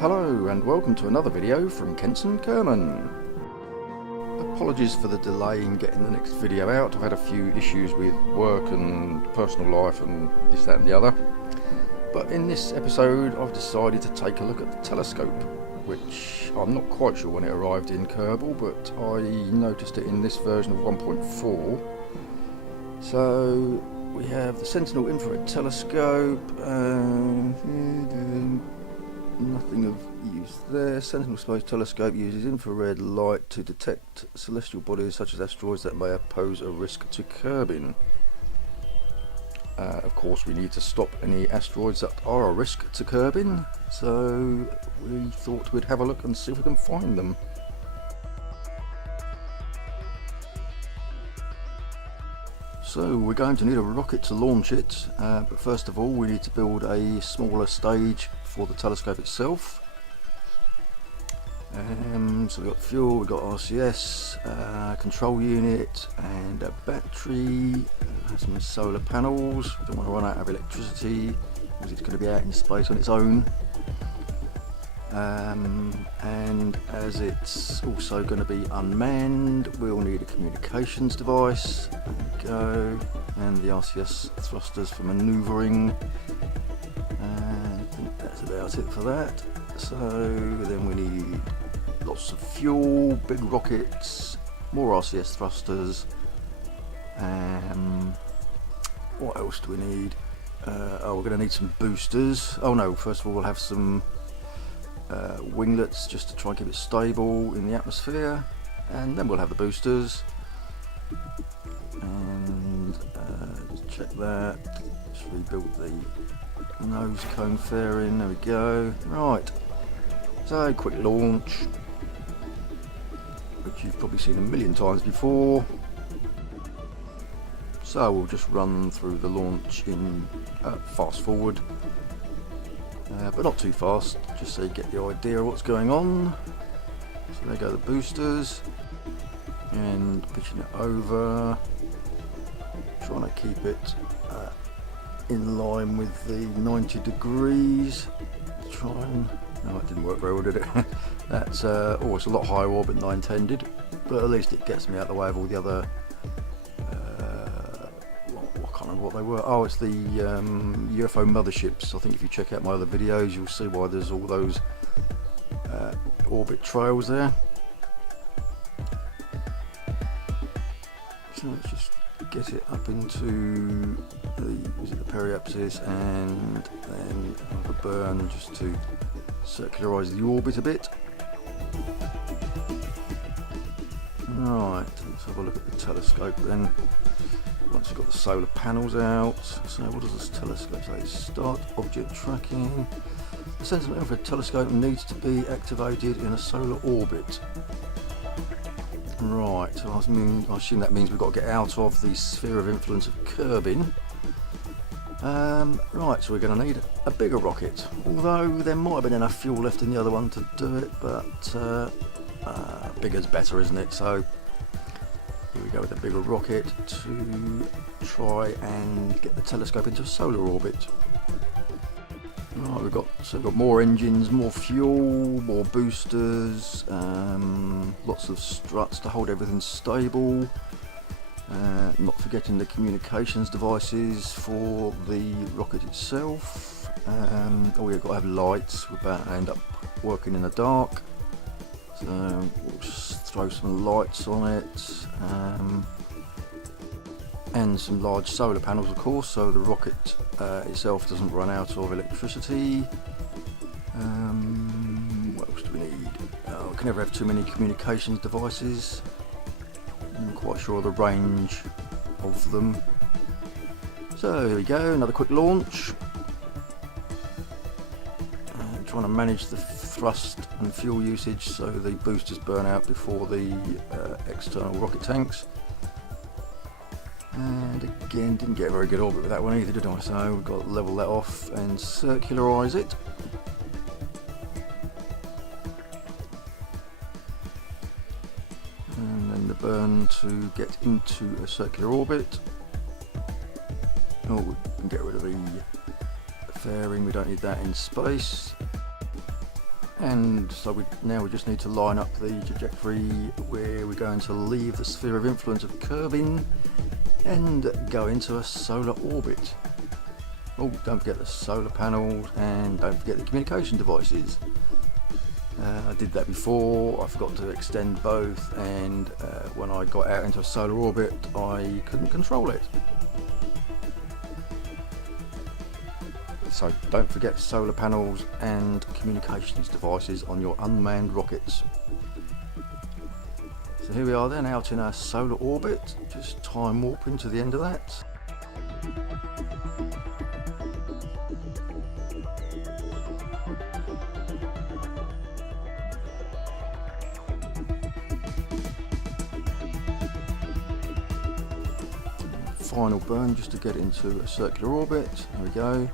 Hello and welcome to another video from Kerbin. Apologies for the delay in getting the next video out. I've had a few issues with work and personal life and this, that and the other. But in this episode I've decided to take a look at the telescope, which I'm not quite sure when it arrived in Kerbal, but I noticed it in this version of 1.4. So we have the Sentinel infrared telescope, nothing of use there. Sentinel Space Telescope uses infrared light to detect celestial bodies such as asteroids that may pose a risk to Kerbin. Of course we need to stop any asteroids that are a risk to Kerbin, so we thought we'd have a look and see if we can find them. So we're going to need a rocket to launch it, but first of all we need to build a smaller stage for the telescope itself. So we've got fuel, we've got RCS, control unit and a battery, some solar panels. We don't want to run out of electricity because it's going to be out in space on its own. And as it's also going to be unmanned, we'll need a communications device. There we go, and the RCS thrusters for manoeuvring. I think that's about it for that. So then we need lots of fuel, big rockets, more RCS thrusters. What else do we need? Oh, we're going to need some boosters. Oh no, first of all we'll have some winglets just to try and keep it stable in the atmosphere, and then we'll have the boosters. And just check that, just rebuild the nose cone fairing, there we go. Right, so quick launch, which you've probably seen a million times before. So we'll just run through the launch in fast forward. But not too fast, just so you get the idea of what's going on. So there go the boosters, and pitching it over, trying to keep it in line with the 90 degrees. Try and, no, it didn't work very well, did it? That's oh, it's a lot higher orbit than I intended, but at least it gets me out of the way of all the other what they were. Oh, it's the UFO motherships. I think if you check out my other videos you'll see why there's all those orbit trails there. So let's just get it up into the periapsis and then have a burn just to circularise the orbit a bit. Right, let's have a look at the telescope then. Once you've got the solar panels out, so what does this telescope say? Start object tracking. The Sentinel infrared telescope needs to be activated in a solar orbit. Right, so I assume that means we've got to get out of the sphere of influence of Kerbin. Right, so we're going to need a bigger rocket, although there might have been enough fuel left in the other one to do it, but bigger's better, isn't it? So here we go with a bigger rocket to try and get the telescope into a solar orbit. Right, we've got more engines, more fuel, more boosters, lots of struts to hold everything stable. Not forgetting the communications devices for the rocket itself. Oh, we've got to have lights. We're about to end up working in the dark. So we'll just throw some lights on it, and some large solar panels of course, so the rocket itself doesn't run out of electricity. What else do we need? Oh, we can never have too many communications devices. I'm not quite sure of the range of them. So here we go, another quick launch. Trying to manage the thrust and fuel usage so the boosters burn out before the external rocket tanks. And again, didn't get a very good orbit with that one either, did I? So we've got to level that off and circularise it. And then the burn to get into a circular orbit. Oh, we can get rid of the fairing, we don't need that in space. And so now we just need to line up the trajectory where we're going to leave the sphere of influence of Kerbin and go into a solar orbit. Oh, don't forget the solar panels and don't forget the communication devices. I did that before, I forgot to extend both, and when I got out into a solar orbit I couldn't control it. So don't forget solar panels and communications devices on your unmanned rockets. So here we are then, out in a solar orbit, just time warping to the end of that. Final burn just to get into a circular orbit. There we go.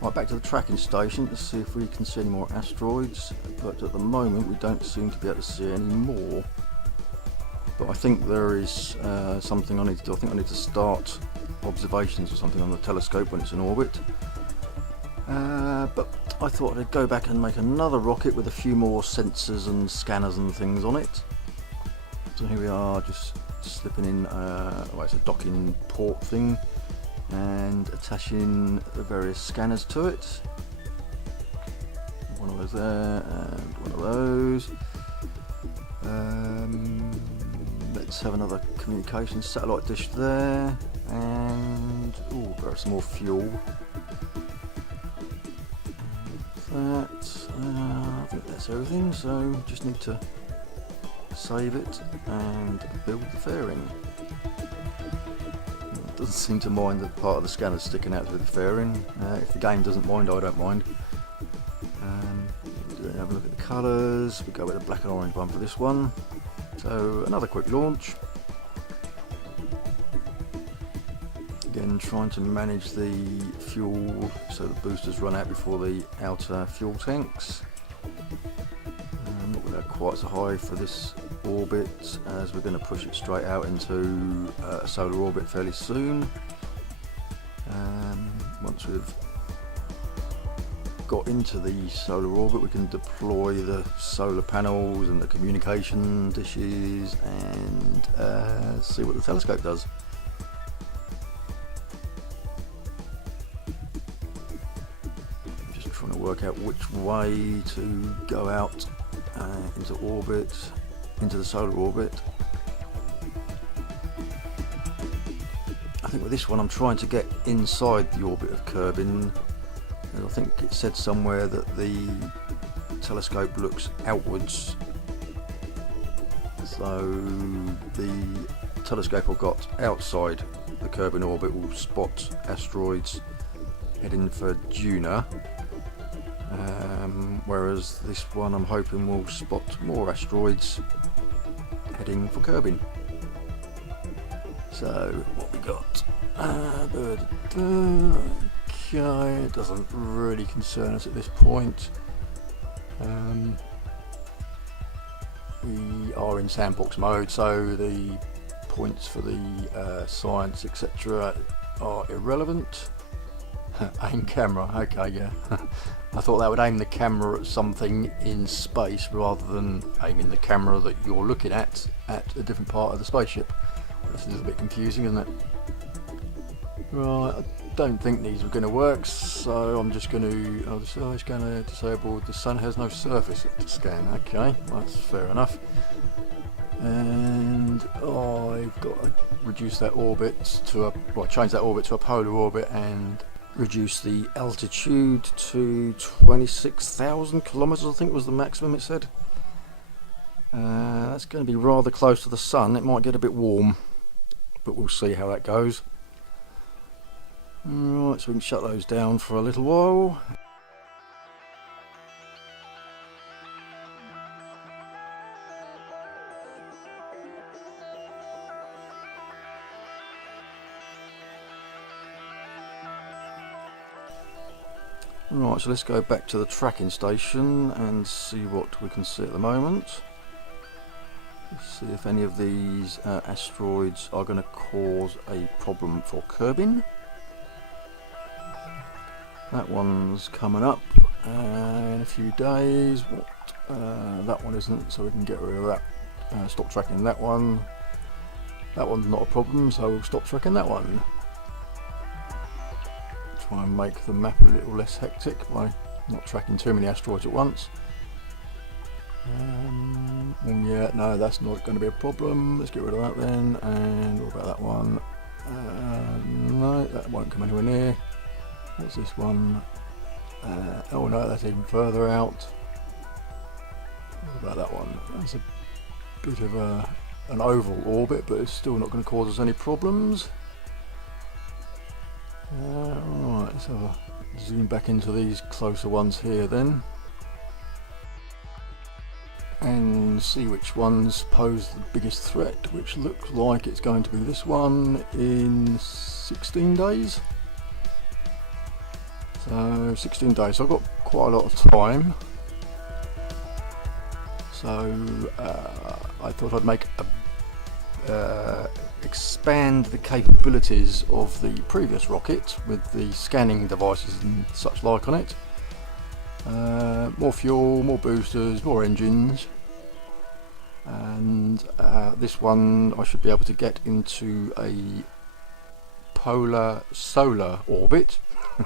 Right, back to the tracking station to see if we can see any more asteroids, but at the moment we don't seem to be able to see any more. But I think there is something I need to do. I think I need to start observations or something on the telescope when it's in orbit. But I thought I'd go back and make another rocket with a few more sensors and scanners and things on it. So here we are, just slipping in, well, it's a docking port thing, and attaching the various scanners to it. One of those there, and one of those. Let's have another communications satellite dish there, and grab some more fuel. That, I think that's everything, so just need to save it and build the fairing. It doesn't seem to mind the part of the scanner sticking out with the fairing. If the game doesn't mind, I don't mind. Have a look at the colours. We go with the black and orange one for this one. So another quick launch. Again, trying to manage the fuel so the boosters run out before the outer fuel tanks. Not going to go quite so high for this orbit, as we're going to push it straight out into a solar orbit fairly soon. Once we've got into the solar orbit, we can deploy the solar panels and the communication dishes and see what the telescope does. Just trying to work out which way to go out into orbit, into the solar orbit. I think with this one I'm trying to get inside the orbit of Kerbin. I think it said somewhere that the telescope looks outwards, so the telescope I've got outside the Kerbin orbit will spot asteroids heading for Juno, whereas this one I'm hoping will spot more asteroids heading for Kerbin. So what we got? Okay, it doesn't really concern us at this point. We are in sandbox mode, so the points for the science etc are irrelevant. Aim camera, okay, yeah. I thought that would aim the camera at something in space rather than aiming the camera that you're looking at a different part of the spaceship. That's a little bit confusing, isn't it? Right, I don't think these are going to work, so I'm just going to, oh, it's going to disable, the sun has no surface to scan. Okay, well, that's fair enough. And I've got to reduce that orbit to change that orbit to a polar orbit and reduce the altitude to 26,000 kilometers, I think was the maximum it said. That's going to be rather close to the sun. It might get a bit warm, but we'll see how that goes. Right, so we can shut those down for a little while. Right, so let's go back to the tracking station and see what we can see at the moment. Let's see if any of these asteroids are going to cause a problem for Kerbin. That one's coming up, and in a few days. That one isn't, so we can get rid of that. Stop tracking that one. That one's not a problem, so we'll stop tracking that one. Try and make the map a little less hectic by not tracking too many asteroids at once. Yeah, no, that's not going to be a problem. Let's get rid of that then. And what about that one? No, that won't come anywhere near. What's this one? Oh no, that's even further out. What about that one? That's a bit of an oval orbit, but it's still not going to cause us any problems. Right, let's have a zoom back into these closer ones here then, and see which ones pose the biggest threat, which looks like it's going to be this one in 16 days. So 16 days, so I've got quite a lot of time. So I thought I'd make expand the capabilities of the previous rocket with the scanning devices and such like on it. More fuel, more boosters, more engines, and this one I should be able to get into a polar solar orbit,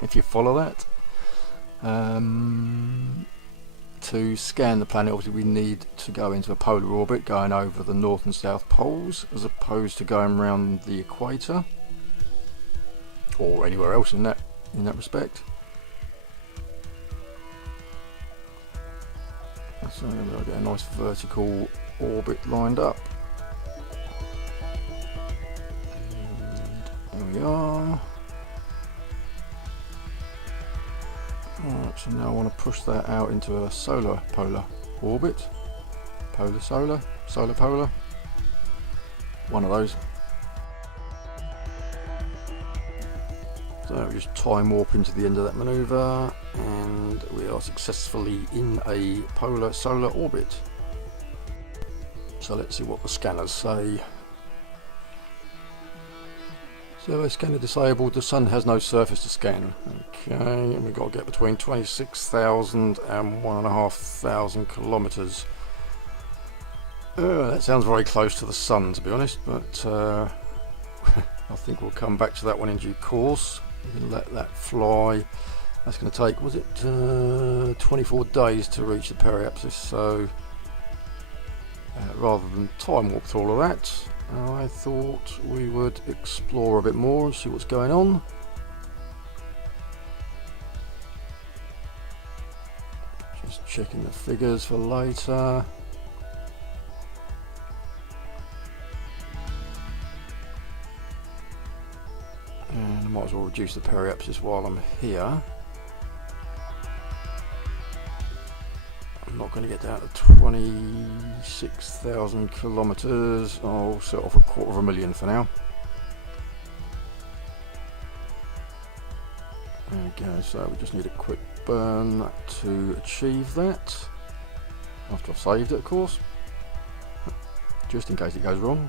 if you follow that. To scan the planet, obviously we need to go into a polar orbit going over the north and south poles, as opposed to going around the equator or anywhere else in that respect. So I'll get a nice vertical orbit lined up. And there we are. Right, so now I want to push that out into a solar polar orbit. Polar solar, solar polar. One of those. So we just time warp into the end of that manoeuvre, and we are successfully in a polar solar orbit. So let's see what the scanners say. Survey scanner disabled, the sun has no surface to scan. Okay, and we've got to get between 26,000 and 1,500 kilometres. That sounds very close to the sun, to be honest, but I think we'll come back to that one in due course. We can let that fly. That's going to take, was it 24 days to reach the periapsis, so rather than time warp through all of that, I thought we would explore a bit more and see what's going on. Just checking the figures for later. And I might as well reduce the periapsis while I'm here. I'm not going to get down to 26,000 kilometres. I'll set off 250,000 for now. Okay, so we just need a quick burn to achieve that. After I've saved it, of course, just in case it goes wrong.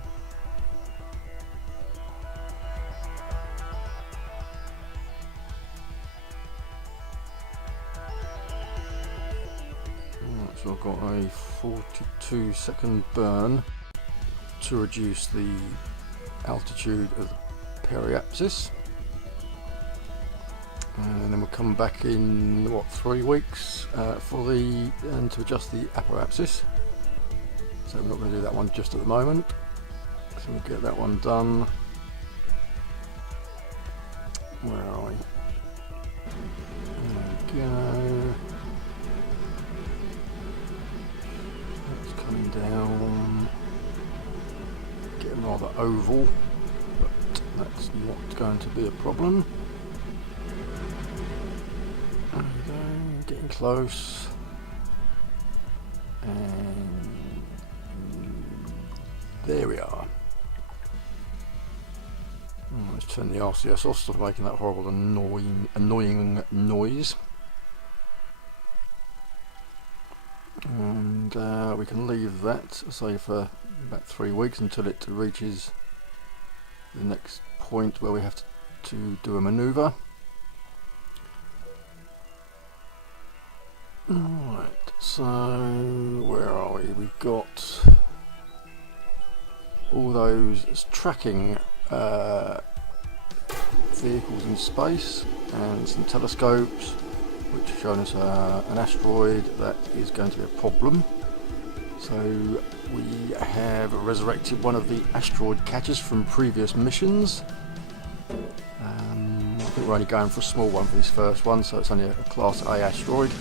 So I've got a 42-second burn to reduce the altitude of the periapsis, and then we'll come back in 3 weeks to adjust the apoapsis. So we're not going to do that one just at the moment, so we'll get that one done. Where are we? There we go. Coming down, getting rather oval, but that's not going to be a problem. There we go, getting close, and there we are. Let's turn the RCS off, stop making that horrible annoying noise. And we can leave that, say, for about 3 weeks until it reaches the next point where we have to do a manoeuvre. Right, so where are we? We've got all those tracking vehicles in space and some telescopes which are showing us an asteroid that is going to be a problem. So we have resurrected one of the asteroid catchers from previous missions. I think we're only going for a small one for this first one, so it's only a Class A asteroid.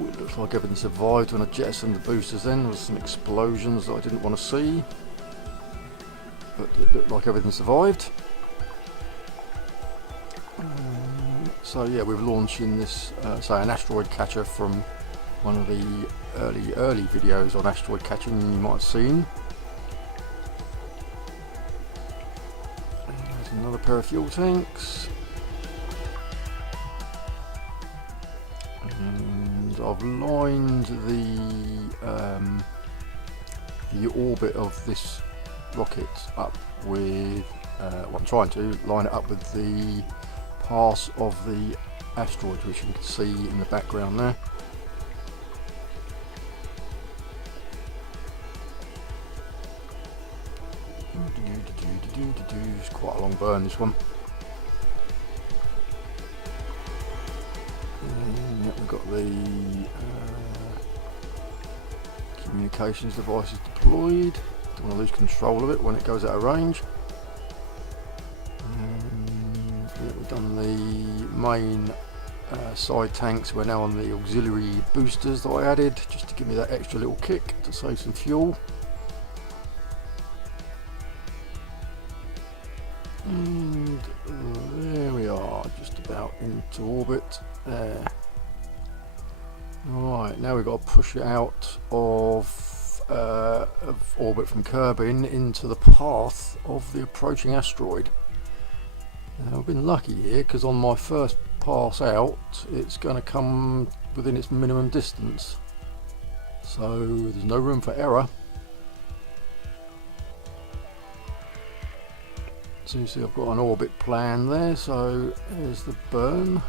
It looks like everything survived when I jettisoned the boosters then. There was some explosions that I didn't want to see, but it looked like everything survived. So yeah, we're launching this, say, an asteroid catcher from one of the early videos on asteroid catching you might have seen. There's another pair of fuel tanks. And I've lined the orbit of this rocket up with, well, I'm trying to line it up with the pass of the asteroid, which you can see in the background there. It's quite a long burn, this one. And yep, we've got the communications devices deployed. Don't want to lose control of it when it goes out of range. And yeah, we've done the main side tanks. We're now on the auxiliary boosters that I added just to give me that extra little kick to save some fuel. And there we are, just about into orbit there. Right, now we've got to push it out of orbit from Kerbin into the path of the approaching asteroid. Now, I've been lucky here because on my first pass out it's going to come within its minimum distance, so there's no room for error. So you see I've got an orbit plan there, so here's the burn.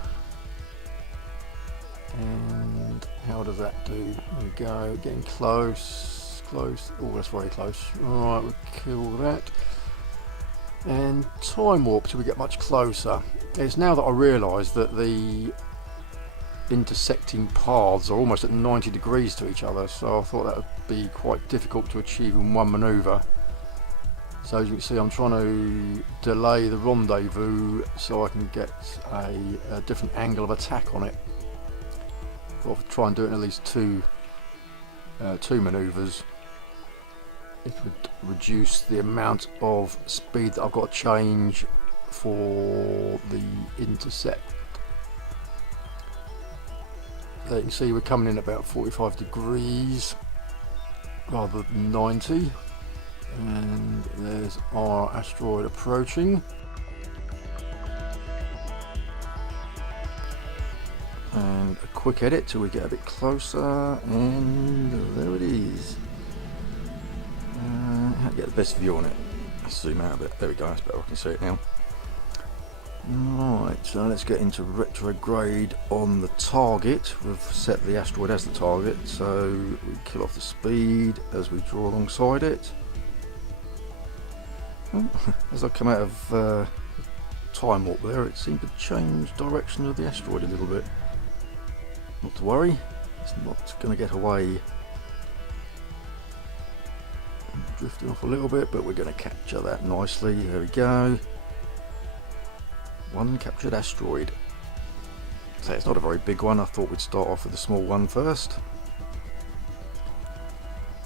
And how does that do? There we go, getting close. Oh, that's very close. Alright, we'll kill that. And time warp till we get much closer. It's now that I realise that the intersecting paths are almost at 90 degrees to each other, so I thought that would be quite difficult to achieve in one manoeuvre. So as you can see, I'm trying to delay the rendezvous so I can get a different angle of attack on it. I'll try and do it in at least two manoeuvres. It would reduce the amount of speed that I've got to change for the intercept. There you can see we're coming in about 45 degrees rather than 90. And there's our asteroid approaching. And a quick edit till we get a bit closer, and there it is. How to get the best view on it? Let's zoom out a bit. There we go, that's better, I can see it now. Right, so let's get into retrograde on the target. We've set the asteroid as the target, so we kill off the speed as we draw alongside it. As I come out of time warp there, it seemed to change direction of the asteroid a little bit. Not to worry, it's not going to get away. Drifting off a little bit, but we're going to capture that nicely. There we go. One captured asteroid. So it's not a very big one. I thought we'd start off with a small one first.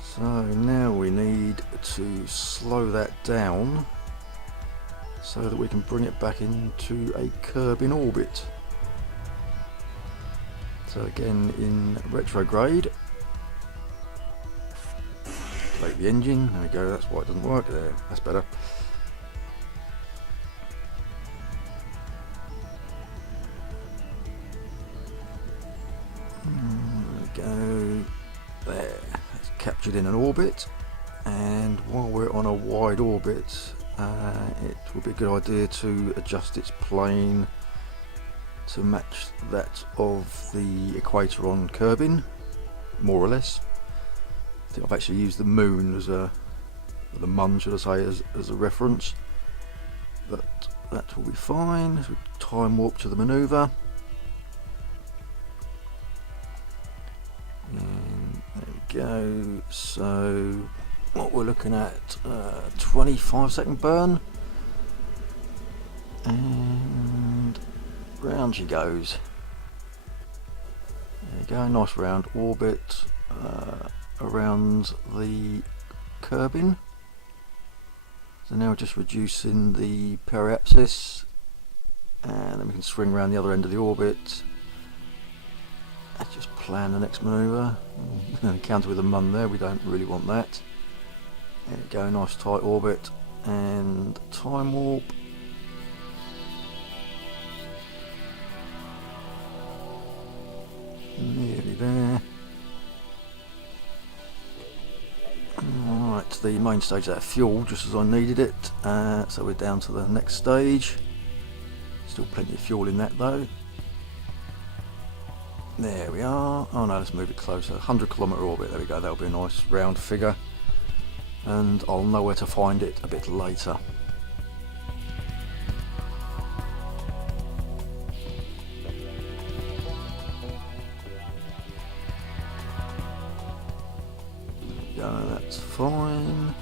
So now we need to slow that down so that we can bring it back into a Kerbin orbit. So again, in retrograde, activate the engine. There we go, that's why it doesn't work there. That's better. There we go. There. It's captured in an orbit. And while we're on a wide orbit, it would be a good idea to adjust its plane to match that of the equator on Kerbin, more or less. I think I've actually used the moon as the mun, should I say, as a reference. But that will be fine as we time warp to the manoeuvre. And there we go. So what we're looking at, 25-second burn, and round she goes. There you go, nice round orbit around the Kerbin. So now we're just reducing the periapsis, and then we can swing around the other end of the orbit. Let's just plan the next manoeuvre. Counter with a mun there, we don't really want that. There we go, nice tight orbit, and time warp. Nearly there. Alright, the main stage out of fuel just as I needed it, so we're down to the next stage. Still plenty of fuel in that though. There we are. Oh no, let's move it closer. 100-kilometre orbit, there we go, that'll be a nice round figure. And I'll know where to find it a bit later. That's fine.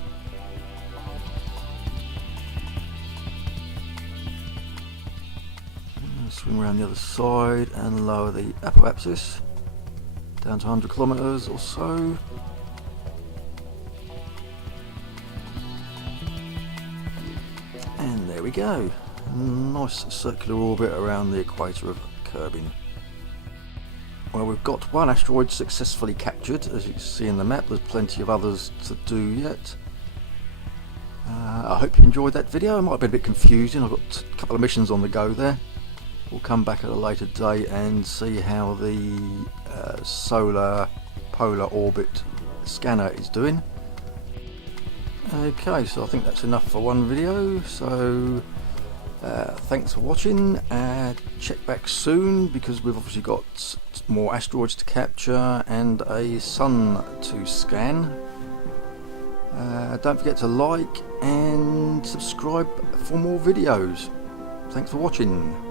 Swing around the other side and lower the apoapsis down to 100 kilometres or so. And there we go. Nice circular orbit around the equator of Kerbin. Well, we've got one asteroid successfully captured, as you can see in the map. There's plenty of others to do yet. I hope you enjoyed that video. It might have been a bit confusing. I've got a couple of missions on the go there. We'll come back at a later date and see how the solar polar orbit scanner is doing. Okay, so I think that's enough for one video. So thanks for watching. Check back soon because we've obviously got more asteroids to capture and a sun to scan. Don't forget to like and subscribe for more videos. Thanks for watching.